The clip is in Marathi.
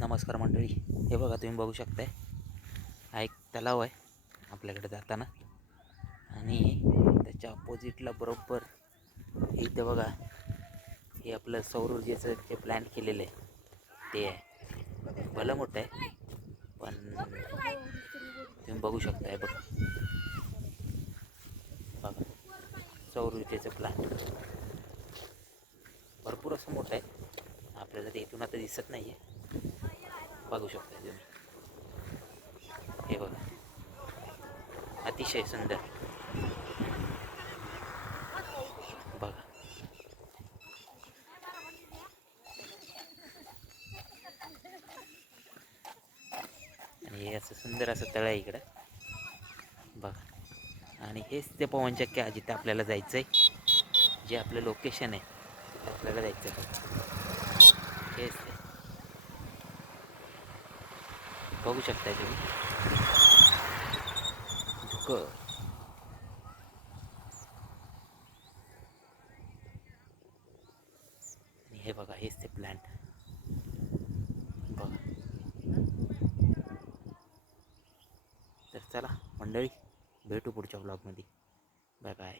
नमस्कार मंडळी. हे बघा, तुम्ही बघू शकताय, हा एक तलाव आहे आपल्याकडे जाताना, आणि त्याच्या अपोजिटला बरोबर इथे बघा, हे आपलं सौर ऊर्जेचं जे प्लॅन केलेलं आहे ते आहे. भलं मोठं आहे, पण तुम्ही बघू शकताय. बघा बघा, सौर ऊर्जेचं प्लॅन भरपूर असं मोठं आहे. आपल्याला ते इथून आता दिसत नाही आहे. बघू शकता तुम्ही. हे बघा, अतिशय सुंदर. बघा, आणि हे असं सुंदर असं तळ आहे इकडं. बघा, आणि हेच ते पवनचक्की आहे जिथे आपल्याला जायचं आहे. जे आपलं लोकेशन आहे तिथे आपल्याला जायचं आहे. हेच ते बघू शकताय तुम्ही. धुकं. आणि हे बघा, हेच ते प्लॅन्ट. बघा, तर चला मंडळी, भेटू पुढच्या व्लॉगमध्ये. Bye bye.